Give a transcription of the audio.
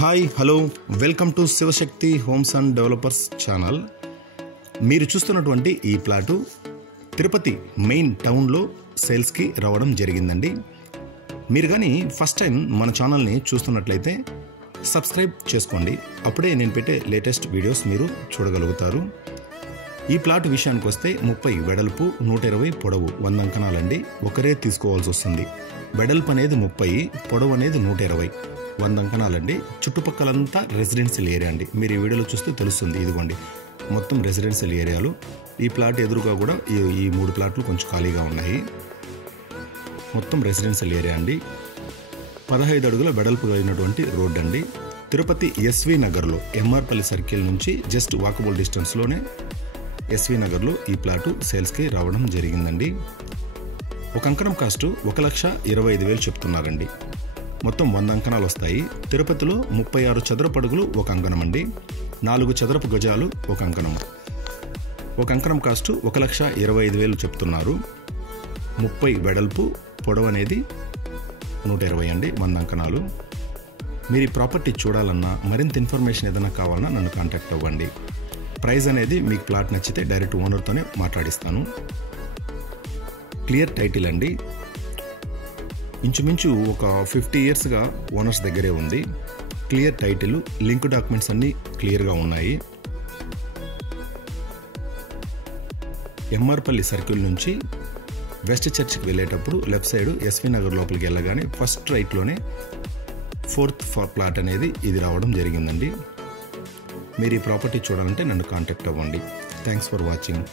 Hi hello welcome to Shivashakti homes and developers channel. మీరు చూస్తున్నటువంటి ఈ ప్లాటు తిరుపతి మెయిన్ టౌన్లో సేల్స్కి రావడం జరిగిందండి. మీరు కానీ ఫస్ట్ టైం మన ఛానల్ని చూస్తున్నట్లయితే సబ్స్క్రైబ్ చేసుకోండి. అప్పుడే నేను పెట్టే లేటెస్ట్ వీడియోస్ మీరు చూడగలుగుతారు. ఈ ప్లాట్ విషయానికి వస్తే 30 వెడల్పు 120 పొడవు 100 అంకణాలండి. ఒకరే తీసుకోవాల్సి వస్తుంది. వెడల్పు అనేది 30, పొడవు అనేది 120, 100 అంకణాలండి. చుట్టుపక్కలంతా రెసిడెన్షియల్ ఏరియా అండి. మీరు ఈ వీడియోలో చూస్తే తెలుస్తుంది. ఇదిగోండి మొత్తం రెసిడెన్షియల్ ఏరియాలు. ఈ ప్లాట్ ఎదురుగా కూడా ఈ 3 ప్లాట్లు కొంచెం ఖాళీగా ఉన్నాయి. మొత్తం రెసిడెన్షియల్ ఏరియా అండి. 15 అడుగుల వెడల్పు అయినటువంటి రోడ్ అండి. తిరుపతి ఎస్వి నగర్లో ఎంఆర్పల్లి సర్కిల్ నుంచి జస్ట్ వాకబుల్ డిస్టెన్స్లోనే ఎస్వి నగర్లో ఈ ప్లాటు సేల్స్కి రావడం జరిగిందండి. ఒక అంకణం కాస్ట్ 1,25,000 చెప్తున్నారండి. మొత్తం 100 అంకణాలు వస్తాయి. తిరుపతిలో 36 చదరపు అడుగులు ఒక అంకణం అండి. 4 చదరపు గజాలు ఒక అంకణం. ఒక అంకణం కాస్ట్ 1,25,000 చెప్తున్నారు. 30 వెడల్పు, పొడవు అనేది 120 అండి. 100 అంకణాలు. మీరు ఈ ప్రాపర్టీ చూడాలన్నా మరింత ఇన్ఫర్మేషన్ ఏదైనా కావాలన్నా నన్ను కాంటాక్ట్ అవ్వండి. ప్రైస్ అనేది మీకు ప్లాట్ నచ్చితే డైరెక్ట్ ఓనర్తోనే మాట్లాడిస్తాను. క్లియర్ టైటిల్ అండి. ఇంచుమించు ఒక 50 ఇయర్స్గా ఓనర్స్ దగ్గరే ఉంది. క్లియర్ టైటిల్, లింక్ డాక్యుమెంట్స్ అన్నీ క్లియర్గా ఉన్నాయి. ఎంఆర్పల్లి సర్కిల్ నుంచి వెస్ట్ చర్చ్కి వెళ్ళేటప్పుడు లెఫ్ట్ సైడ్ ఎస్వి నగర్ లోపలికి వెళ్ళగానే ఫస్ట్ రైట్లోనే 4th ప్లాట్ అనేది ఇది రావడం జరిగిందండి. మీరు ఈ ప్రాపర్టీ చూడాలంటే నన్ను కాంటాక్ట్ అవ్వండి. Thanks for watching.